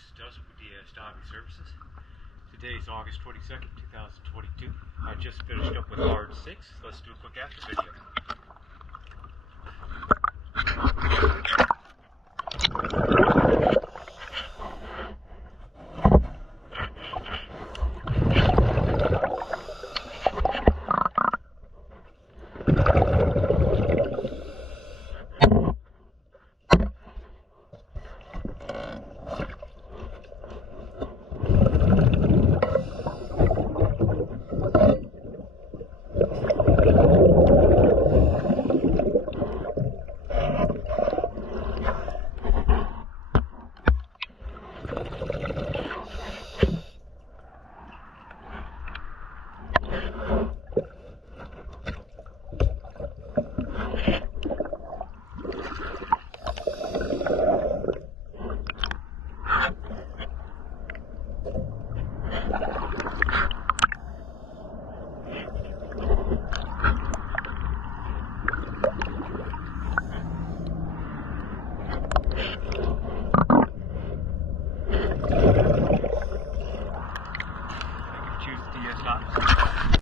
this is Joseph with DS Diving Services. Today is August 22nd, 2022. I just finished up with hard 6. Let's do a quick after video.